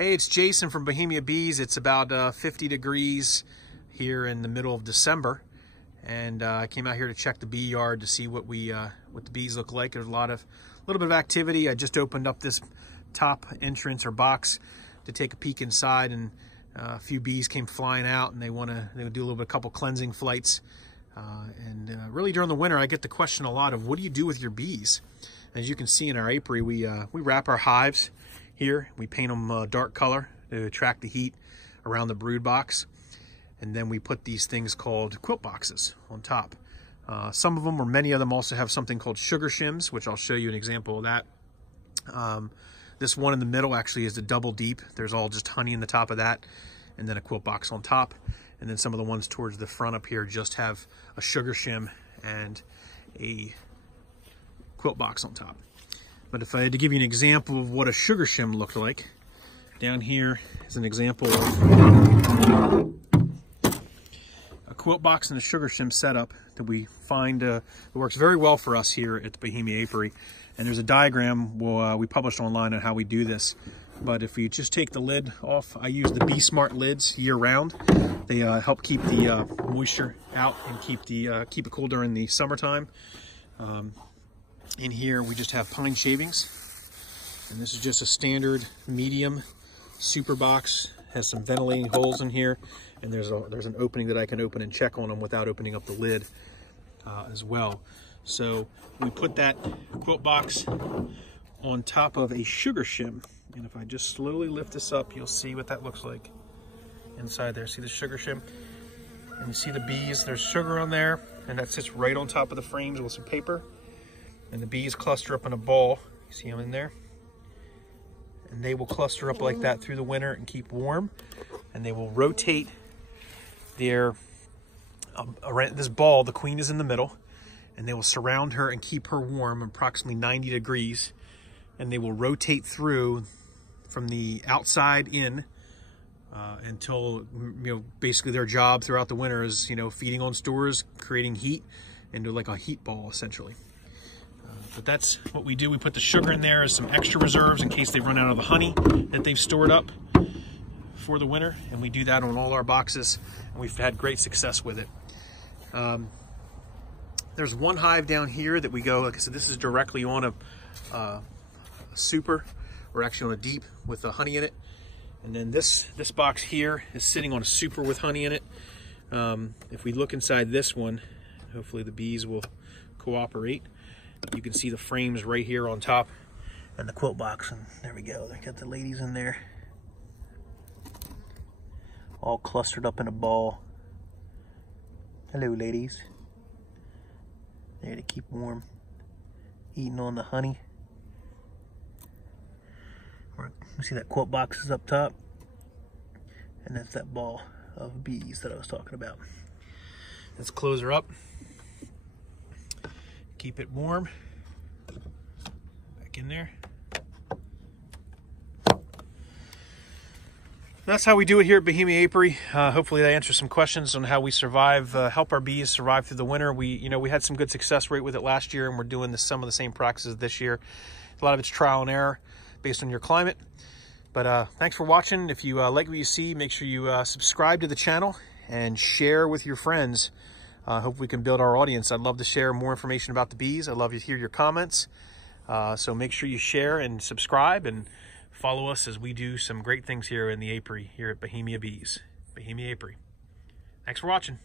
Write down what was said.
Hey, it's Jason from Bohemia Bees. It's about 50 degrees here in the middle of December, and I came out here to check the bee yard to see what the bees look like. There's a little bit of activity. I just opened up this top entrance or box to take a peek inside, and a few bees came flying out, and they would do a couple cleansing flights. Really during the winter, I get the question a lot of what do you do with your bees? As you can see in our apiary, we wrap our hives here. We paint them dark color to attract the heat around the brood box. And then we put these things called quilt boxes on top. Some of them, or many of them, also have something called sugar shims, which I'll show you an example of that. This one in the middle actually is the double deep. There's all just honey in the top of that, and then a quilt box on top. And then some of the ones towards the front up here just have a sugar shim and a quilt box on top. But if I had to give you an example of what a sugar shim looked like, down here is an example of a quilt box and a sugar shim setup that we find that works very well for us here at the Bohemia Apiary. And there's a diagram we published online on how we do this. But if you just take the lid off, I use the Be Smart lids year round. They help keep the moisture out and keep it cool during the summertime. In here, we just have pine shavings, and this is just a standard medium super box. Has some ventilating holes in here, and there's an opening that I can open and check on them without opening up the lid as well. So we put that quilt box on top of a sugar shim, and if I just slowly lift this up, you'll see what that looks like inside there. See the sugar shim, and you see the bees. There's sugar on there, and that sits right on top of the frames with some paper. And the bees cluster up in a ball. You see them in there? And they will cluster up like that through the winter and keep warm. And they will rotate their, around this ball, the queen is in the middle, and they will surround her and keep her warm approximately 90 degrees. And they will rotate through from the outside in until, basically their job throughout the winter is, feeding on stores, creating heat, and do like a heat ball essentially. But that's what we do. We put the sugar in there as some extra reserves in case they run out of the honey that they've stored up for the winter. And we do that on all our boxes, and we've had great success with it. There's one hive down here that we go, like I said, this is directly on a super, or actually on a deep with the honey in it. And then this box here is sitting on a super with honey in it. If we look inside this one, hopefully the bees will cooperate. You can see the frames right here on top and the quilt box, and there we go. They got the ladies in there all clustered up in a ball. Hello, ladies. There to keep warm, eating on the honey. You see that quilt box is up top, and that's that ball of bees that I was talking about. Let's close her up. Keep it warm. Back in there. That's how we do it here at Bohemia Apiary. Hopefully that answers some questions on how we survive, help our bees survive through the winter. We had some good success rate with it last year, and we're doing some of the same practices this year. A lot of it's trial and error based on your climate. But thanks for watching. If you like what you see, make sure you subscribe to the channel and share with your friends. Hope we can build our audience. I'd love to share more information about the bees. I'd love to hear your comments. So make sure you share and subscribe and follow us as we do some great things here in the apiary here at Bohemia Bees, Bohemia Apiary. Thanks for watching.